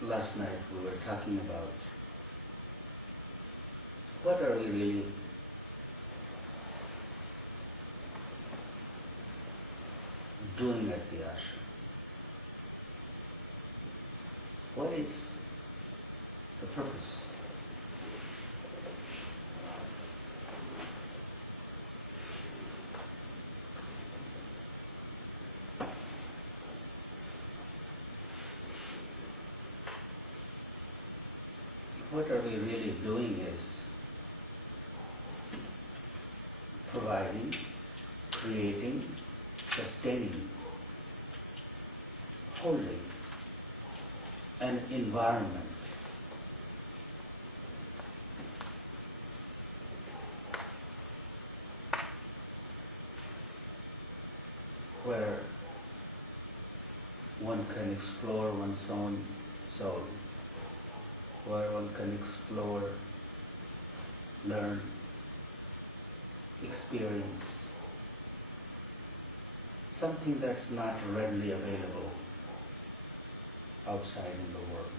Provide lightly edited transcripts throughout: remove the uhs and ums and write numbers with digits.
Last night we were talking about what are we really doing at the ashram? What is the purpose? What are we really doing is providing, creating, sustaining, holding an environment where one can explore one's own soul, where one can explore, learn, experience something that's not readily available outside in the world.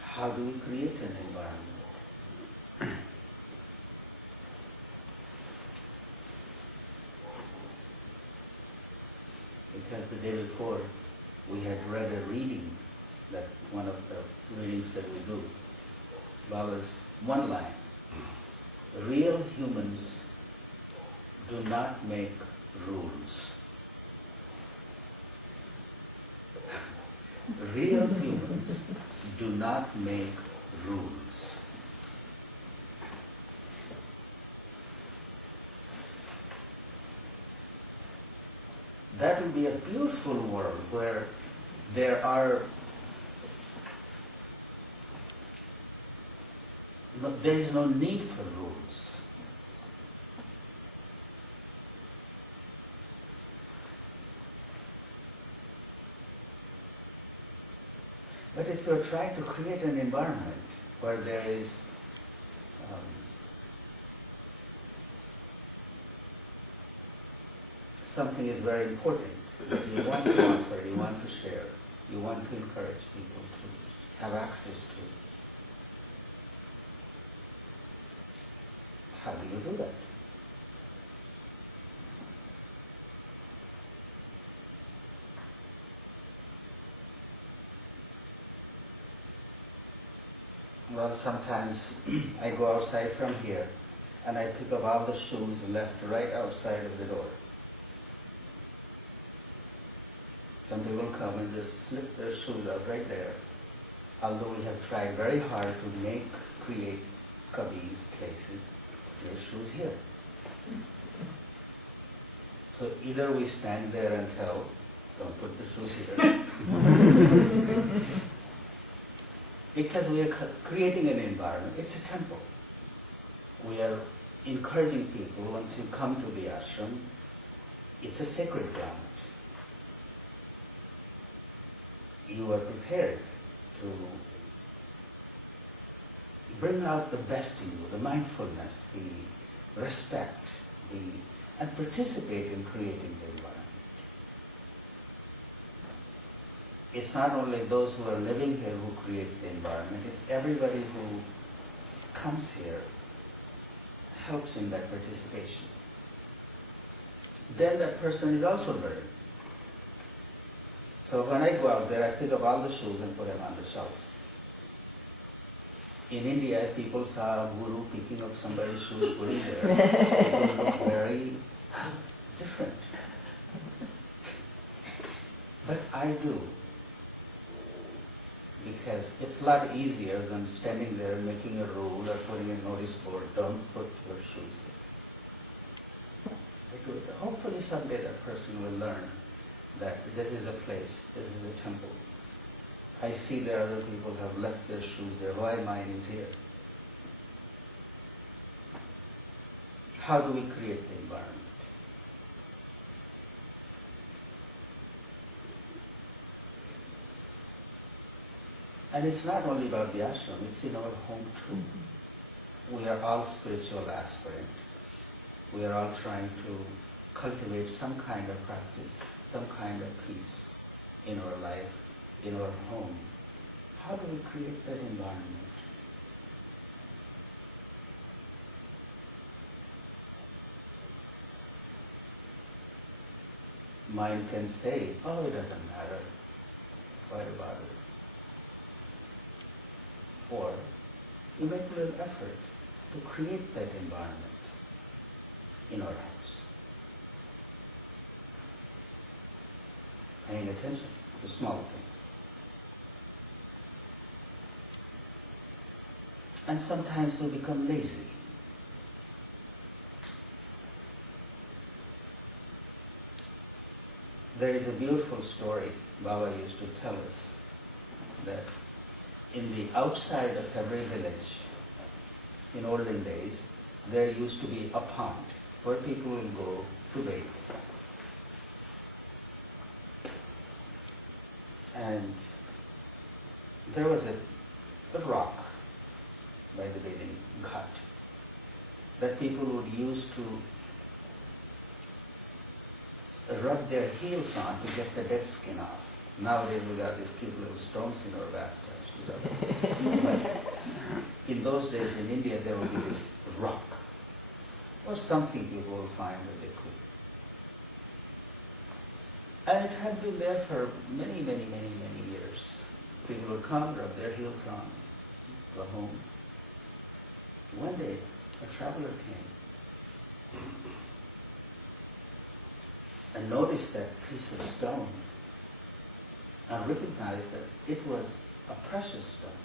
How do we create an environment? Because the day before we had read a reading, that one of the readings that we do, Baba's one line: real humans do not make rules. Real humans do not make rules. That would be a beautiful world where there is no need for rules. But if you're trying to create an environment where there is something is very important that you want to offer, you want to share, you want to encourage people to have access to, how do you do that? Well, sometimes I go outside from here and I pick up all the shoes left right outside of the door. Some people come and just slip their shoes out right there, although we have tried very hard to create cubbies, places, their shoes here. So either we stand there and tell, don't put the shoes here, because we are creating an environment. It's a temple. We are encouraging people, once you come to the ashram, it's a sacred ground. You are prepared to bring out the best in you, the mindfulness, the respect, and participate in creating the environment. It's not only those who are living here who create the environment, it's everybody who comes here helps in that participation. Then that person is also learning. So when I go out there, I pick up all the shoes and put them on the shelves. In India, if people saw a guru picking up somebody's shoes, putting there, it would look very different. But I do. Because it's a lot easier than standing there making a rule or putting a notice board, don't put your shoes here. I do it. Hopefully someday that person will learn that this is a place, this is a temple. I see there other people have left their shoes there, why mine is here? How do we create the environment? And it's not only about the ashram, it's in our home too. We are all spiritual aspirants. We are all trying to cultivate some kind of practice, some kind of peace in our life, in our home. How do we create that environment? Mind can say, oh, it doesn't matter, what about it? Or you make a little effort to create that environment in our house. Paying attention to small things. And sometimes we become lazy. There is a beautiful story Baba used to tell us that in the outside of every village, in olden days, there used to be a pond where people will go to bathe. And there was a rock by the bathing ghat that people would use to rub their heels on to get the dead skin off. Nowadays we got these cute little stones in our bathtubs. But in those days in India there would be this rock, or something people would find that they could. And it had been there for many, many, many, many years. People would come, rub their heels on, go home. One day a traveler came and noticed that piece of stone and recognized that it was a precious stone.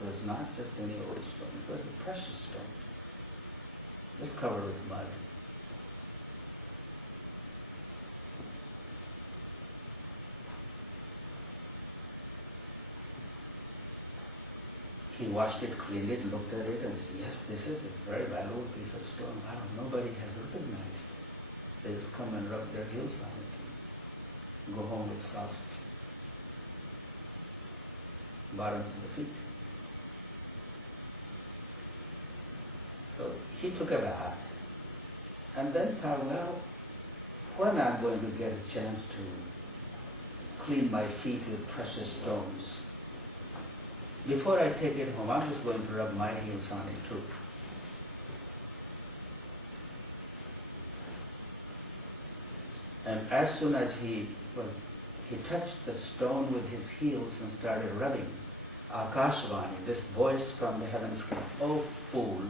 It was not just any old stone, it was a precious stone, just covered with mud. He washed it, cleaned it, looked at it and said, yes, this is a very valuable piece of stone. Wow, nobody has recognized it. They just come and rub their heels on it and go home with soft bottoms of the feet. So he took a bath and then thought, well, when I'm going to get a chance to clean my feet with precious stones, before I take it home, I'm just going to rub my heels on it too. And as soon as he touched the stone with his heels and started rubbing, Akashvani, this voice from the heavens came, oh fool.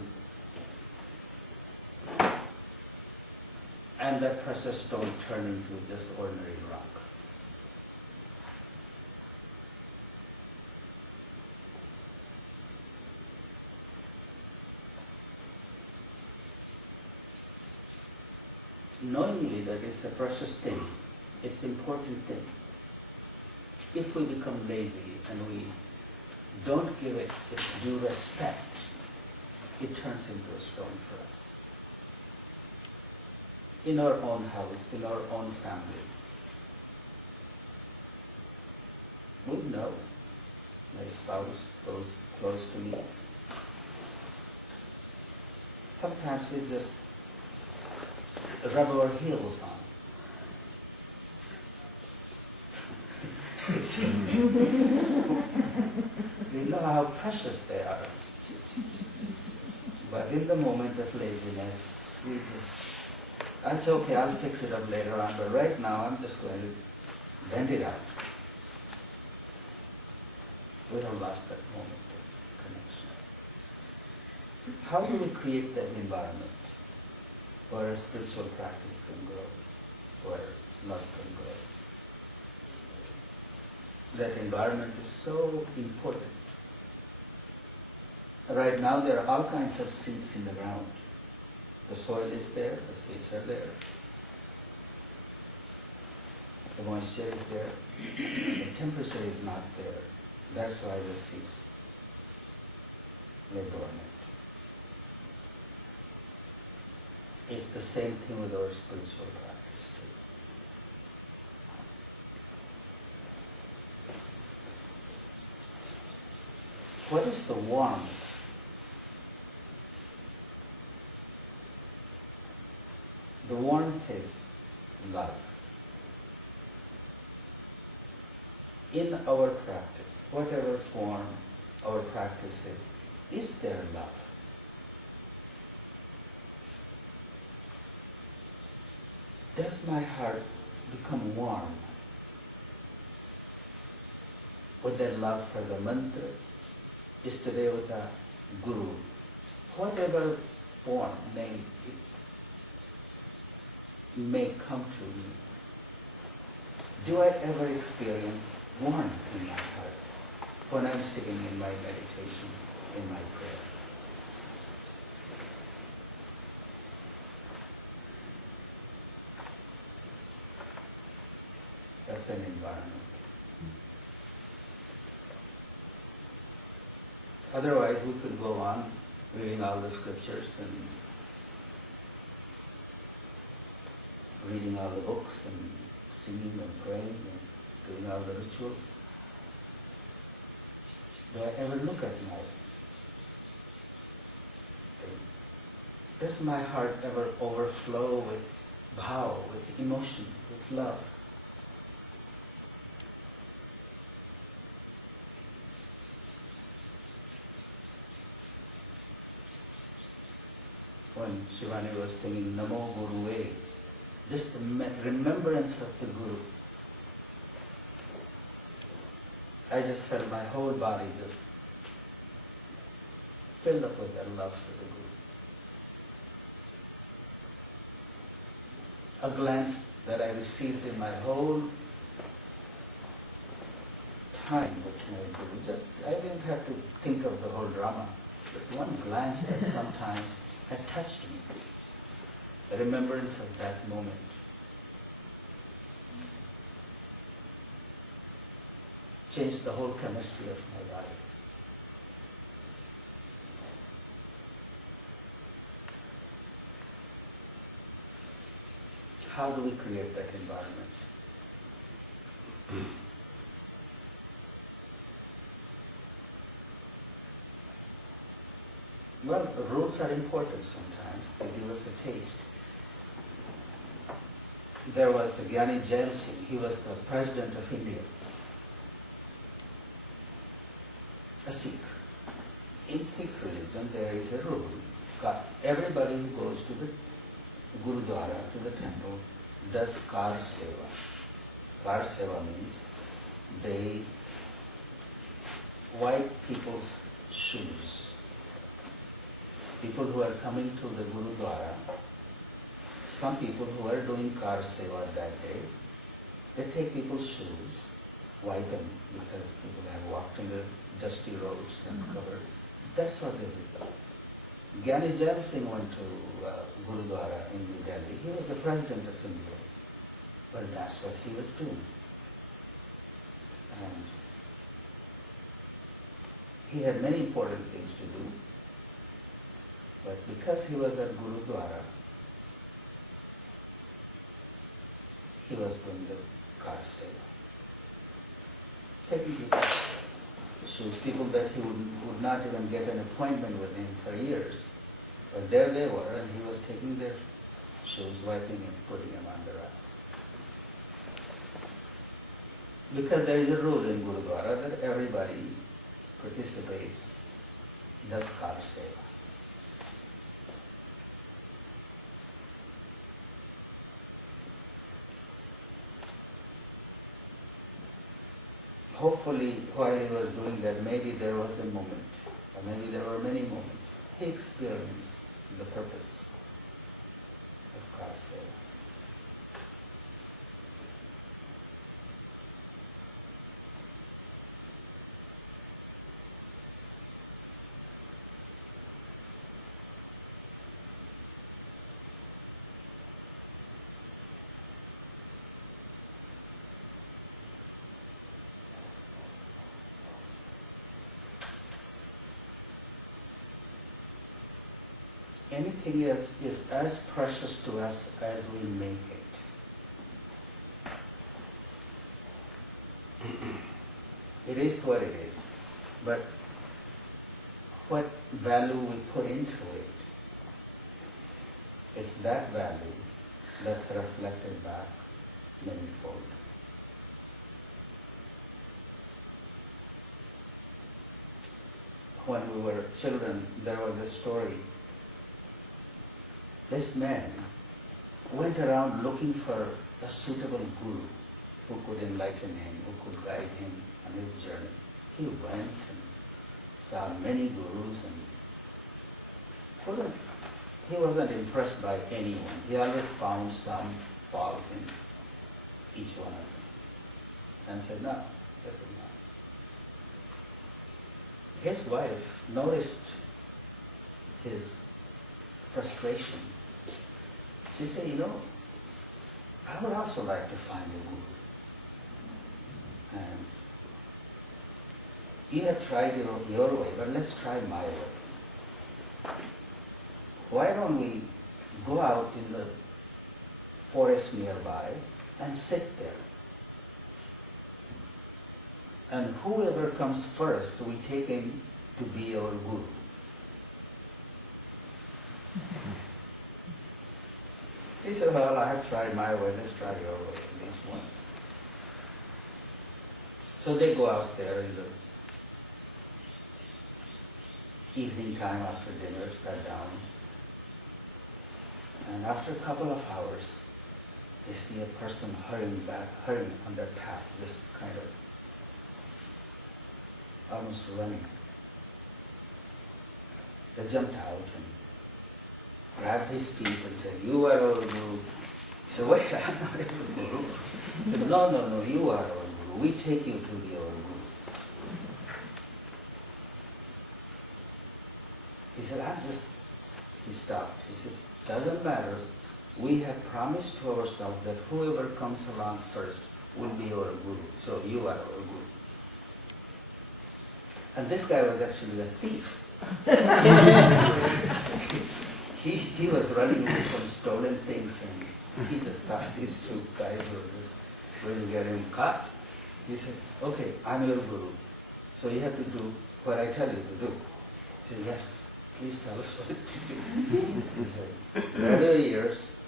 And that precious stone turned into just ordinary rock. Knowingly that it's a precious thing, it's an important thing. If we become lazy and we don't give it its due respect, it turns into a stone for us. In our own house, in our own family, we know my spouse goes close to me. Sometimes we just rub our heels on. We know how precious they are. But in the moment of laziness, we just, that's okay, I'll fix it up later on, but right now I'm just going to bend it out. We have lost that moment of connection. How do we create that environment where spiritual practice can grow, where love can grow? That environment is so important. Right now there are all kinds of seeds in the ground. The soil is there, the seeds are there. The moisture is there, the temperature is not there. That's why the seeds lay dormant. It's the same thing with our spiritual practice too. What is the warmth? The warmth is love. In our practice, whatever form our practice is there love? Does my heart become warm with that love for the mantra, Istadevata, Guru, whatever form name it may come to me? Do I ever experience warmth in my heart when I'm sitting in my meditation, in my prayer? That's an environment. Otherwise, we could go on reading all the scriptures and reading all the books and singing and praying and doing all the rituals. Do I ever look at my thing? Does my heart ever overflow with bhav, with emotion, with love? When Shivani was singing Namo Guruve, just the remembrance of the Guru, I just felt my whole body just filled up with that love for the Guru. A glance that I received in my whole time with my Guru, I didn't have to think of the whole drama. Just one glance that sometimes had touched me. The remembrance of that moment. Changed the whole chemistry of my body. How do we create that environment? Well, the rules are important sometimes. They give us a taste. There was the Gyani Jail Singh. He was the president of India. A Sikh. In Sikh religion, there is a rule. Everybody who goes to the Gurudwara, to the temple, does kar seva. Kar seva means they wipe people's shoes. People who are coming to the Gurudwara, some people who are doing kar seva that day, they take people's shoes, wipe them because people have walked in the dusty roads and covered. That's what they do. Gyani Jail Singh went to Gurudwara in New Delhi. He was the president of India. But that's what he was doing. And he had many important things to do. But because he was at Gurudwara, he was doing the kar seva. Taking people's shoes, people that he would not even get an appointment with him for years. But there they were, and he was taking their shoes, wiping and putting them on the racks. Because there is a rule in Gurudwara that everybody participates, does kar seva. Hopefully, while he was doing that, maybe there was a moment, or maybe there were many moments, he experienced the purpose of kar seva. Anything is as precious to us as we make it. It is what it is. But what value we put into it. It's that value that's reflected back manifold. When we were children, there was a story. This man went around looking for a suitable guru who could enlighten him, who could guide him on his journey. He went and saw many gurus and he wasn't impressed by anyone. He always found some fault in each one of them and said, no, this is not. His wife noticed his frustration. She said, I would also like to find a guru. And you have tried your way, but let's try my way. Why don't we go out in the forest nearby and sit there? And whoever comes first, we take him to be our guru. He said, well, I have tried my way, let's try your way at least once. So they go out there in the evening time after dinner, sat down, and after a couple of hours, they see a person hurrying on their path, just kind of almost running. They jumped out and grabbed his feet and said, you are our guru. He said, wait, I'm not your guru. He said, no, you are our guru. We take you to be our guru. He said, he stopped. He said, doesn't matter. We have promised to ourselves that whoever comes along first will be our guru. So you are our guru. And this guy was actually a thief. He was running with some stolen things and he just thought these two guys were just going to get him caught. He said, okay, I'm your guru, so you have to do what I tell you to do. He said, yes, please tell us what to do. He said, grab your ears,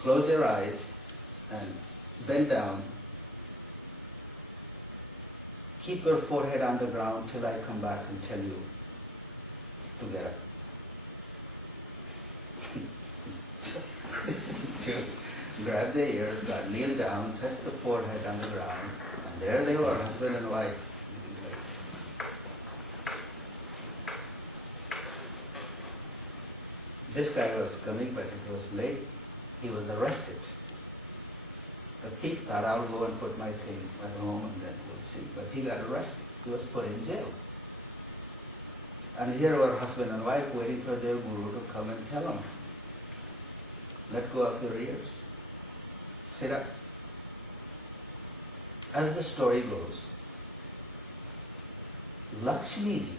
close your eyes, and bend down. Keep your forehead on the ground till I come back and tell you to get up. Grab the ears, kneel down, touch the forehead on the ground, and there they were, husband and wife. This guy was coming, but it was late. He was arrested. The thief thought, I'll go and put my thing at home and then we'll see. But he got arrested. He was put in jail. And here were husband and wife waiting for their guru to come and tell them, let go of your ears. Sit up. As the story goes, Lakshmiji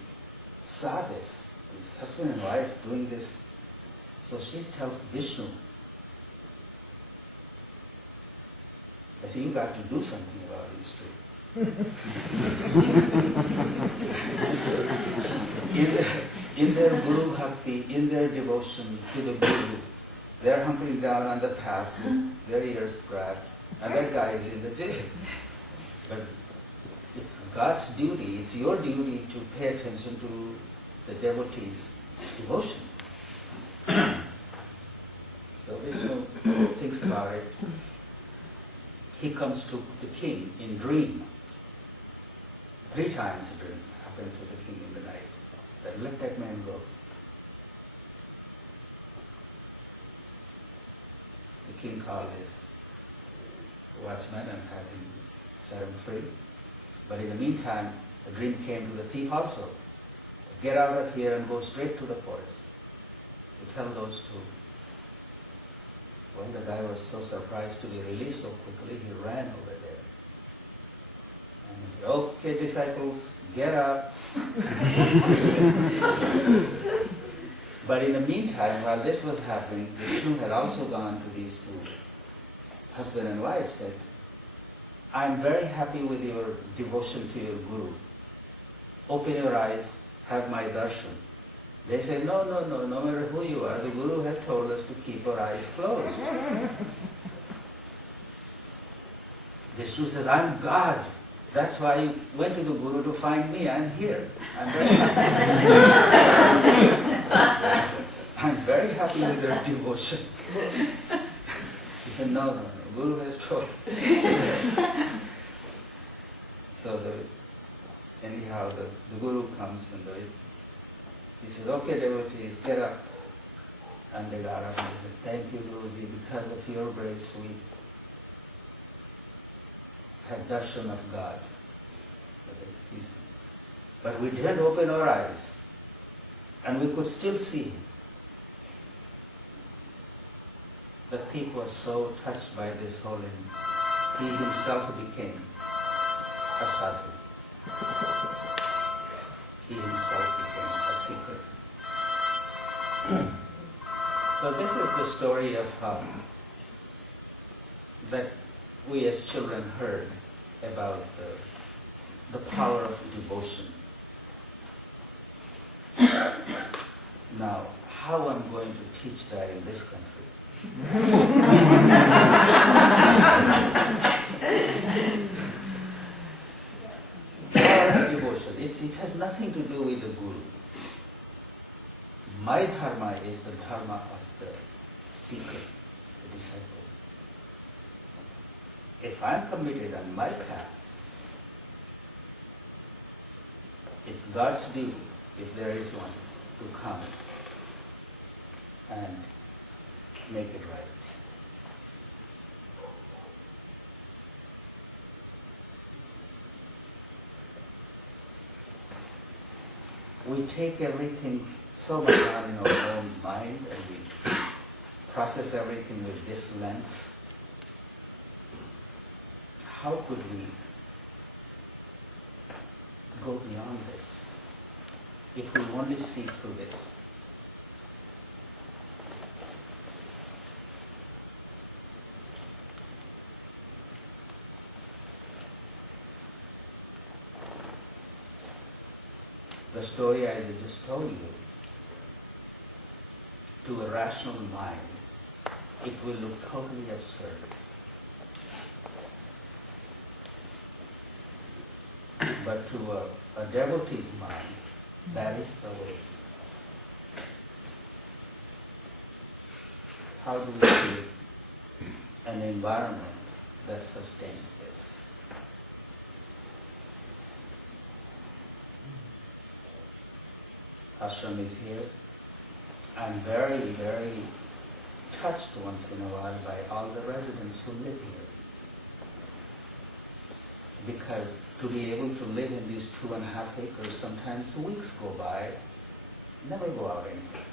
saw this husband and wife doing this. So she tells Vishnu that you got to do something about these two. in their Guru Bhakti, in their devotion to the Guru, they're hunkering down on the path with their ears grabbed, and that guy is in the jail. But it's God's duty, it's your duty to pay attention to the devotee's devotion. So Vishnu thinks about it. He comes to the king in dream. 3 times a dream happened to the king in the night. That let that man go. The king called his watchman and had him set him free. But in the meantime, the dream came to the thief also. Get out of here and go straight to the forest. To tell those two. Well, the guy was so surprised to be released so quickly, he ran over there. And he said, okay, disciples, get up. But in the meantime, while this was happening, Vishnu had also gone to these two husband and wife, said, I'm very happy with your devotion to your Guru. Open your eyes, have my darshan. They say, no, no, no, no matter who you are, the Guru had told us to keep our eyes closed. Vishnu says, I'm God. That's why you went to the Guru to find me. I'm here. I'm very happy. I'm very happy with their devotion. He said, no, no, no, Guru has told. So anyhow, the Guru comes and he says, okay, devotees, get up. And they got up and they said, thank you, Guruji, because of your grace we had darshan of God. But we didn't open our eyes, and we could still see him. The thief was so touched by this holiness, he himself became a sadhu. He himself became a seeker. So this is the story of that we as children heard about the power of devotion. Now, how I'm going to teach that in this country? Power of devotion. It has nothing to do with the Guru. My dharma is the dharma of the seeker, the disciple. If I'm committed on my path, it's God's duty, if there is one, to come and make it right. We take everything so much on in our own mind and we process everything with this lens. How could we go beyond this if we only see through this? The story I just told you, to a rational mind, it will look totally absurd. But to a devotee's mind, that is the way. How do we create an environment that sustains this? Ashram is here. I'm very, very touched once in a while by all the residents who live here. Because to be able to live in these 2.5 acres, sometimes weeks go by, never go out anywhere.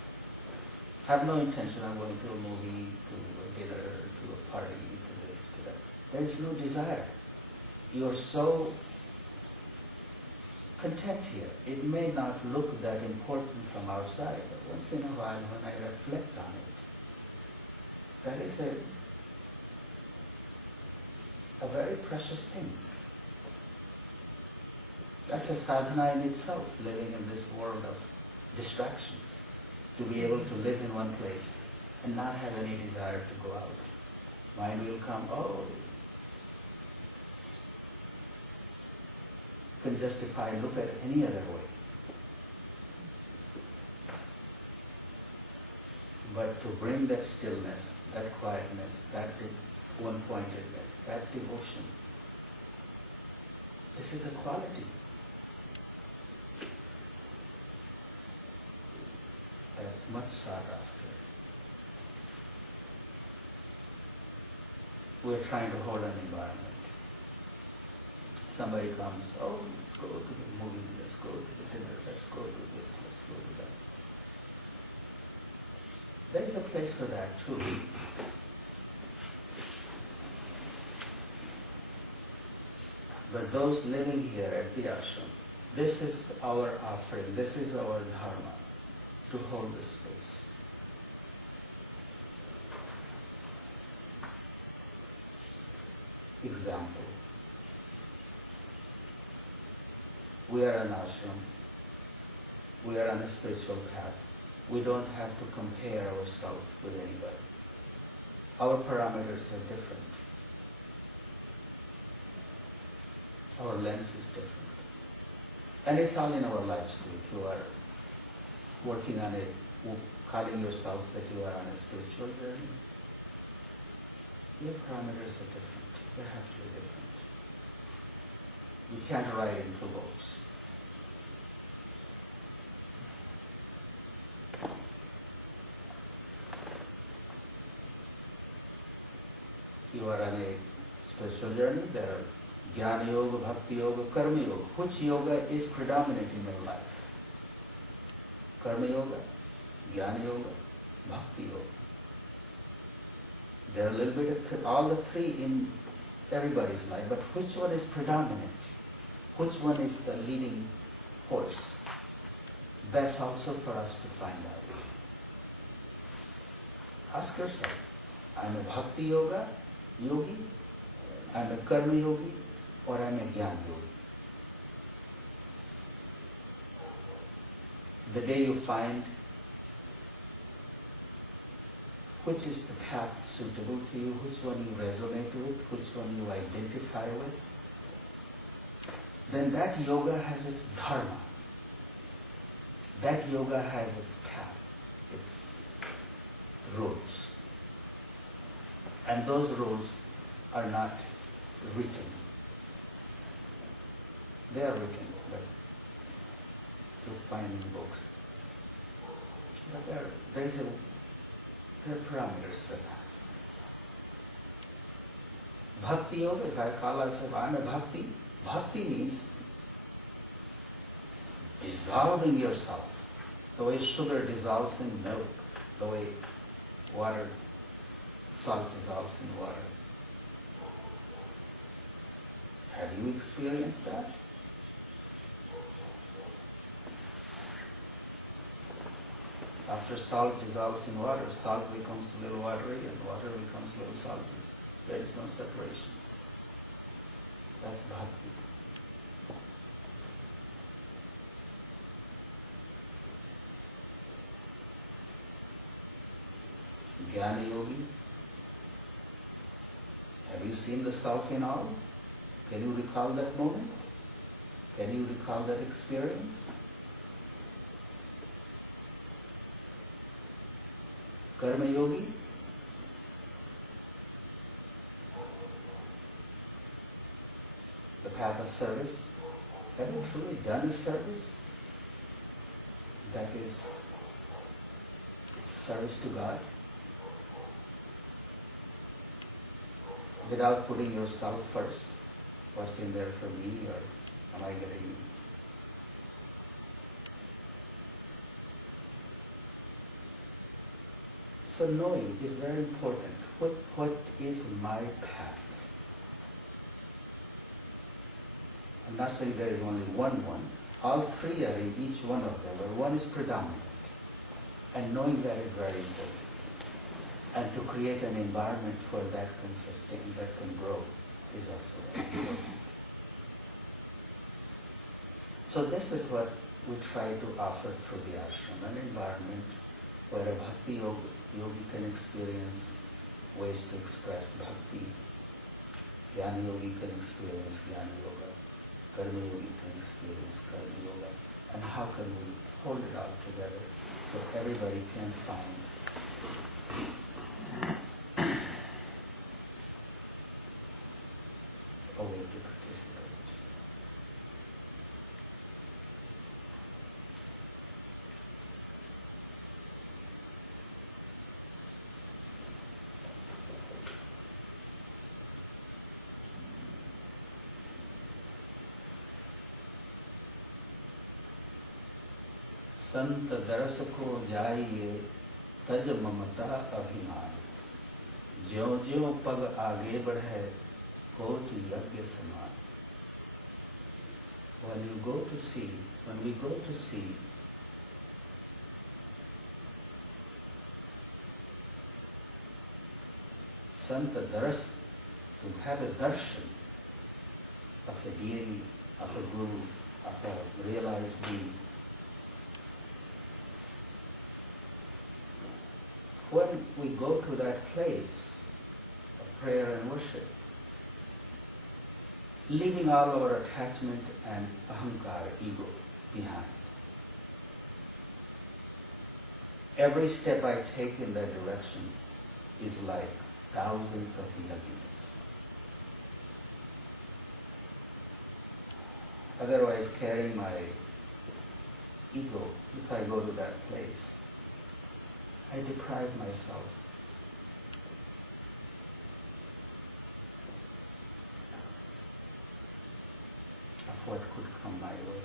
Have no intention of going to a movie, to a dinner, to a party, to this, to that. There is no desire. You are so content here. It may not look that important from outside, but once in a while when I reflect on it, that is a very precious thing. That's a sadhana in itself, living in this world of distractions, to be able to live in one place and not have any desire to go out. Mind will come, oh, you can justify, look at any other way. But to bring that stillness, that quietness, that one-pointedness, that devotion, this is a quality that's much sought after. We're trying to hold an environment. Somebody comes, oh, let's go to the movie, let's go to the dinner, let's go to this, let's go to that. There's a place for that too. But those living here at the ashram, this is our offering, this is our dharma, to hold the space. Example. We are an ashram. we are on a spiritual path. We don't have to compare ourselves with anybody. Our parameters are different. Our lens is different. And it's all in our lives too. If you are working on it, calling yourself that you are on a spiritual journey, your parameters are different. They have to be different. You can't write in two books. You are on a spiritual journey. There are Jnana Yoga, Bhakti Yoga, Karma Yoga. Which yoga is predominant in your life? Karma Yoga, Jnana Yoga, Bhakti Yoga. There are a little bit of all the three in everybody's life, but which one is predominant? Which one is the leading horse? That's also for us to find out. Ask yourself, I'm a Bhakti Yoga yogi, I'm a Karma yogi, or I'm a Jnana yogi. The day you find which is the path suitable to you, which one you resonate with, which one you identify with, then that yoga has its dharma. That yoga has its path, its rules. And those rules are not written. They are written, but you find in books. But there are parameters for that. Bhakti yoga, if I call myself, I'm a bhakti. Bhakti means dissolving yourself. The way sugar dissolves in milk, the way salt dissolves in water. Have you experienced that? After salt dissolves in water, salt becomes a little watery and water becomes a little salty. There is no separation. That's bhakti. Jnana yogi. Have you seen the self in all? Can you recall that moment? Can you recall that experience? Karma yogi. The path of service. Have you truly done a service? That is, it's a service to God. Without putting yourself first. What's in there for me, or am I getting? So knowing is very important. What is my path? I'm not saying there is only one. All three are in each one of them, but one is predominant. And knowing that is very important. And to create an environment where that can sustain, that can grow, is also very important. So this is what we try to offer through the ashram, an environment where a bhakti yogi can experience ways to express bhakti, jnana yogi can experience jnana yoga, karma yogi can experience karma yoga, and how can we hold it all together so everybody can find a way to participate. संत दरस को जाइए तज ममता अभिमान, ज्यों ज्यों पग आगे बढ़े कोटि यज्ञ समान. When we go to see Sant Daras, to have a darshan of a deity, of a guru, of a realized being, when we go to that place of prayer and worship, leaving all our attachment and ahankara, ego, behind. Every step I take in that direction is like thousands of yajnas. Otherwise, carrying my ego, if I go to that place, I deprive myself of what could come my way.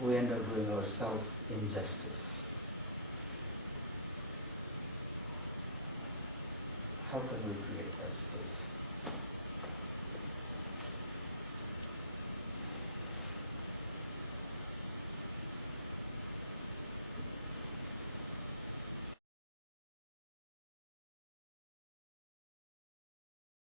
We end up doing ourselves injustice. How can we create that space?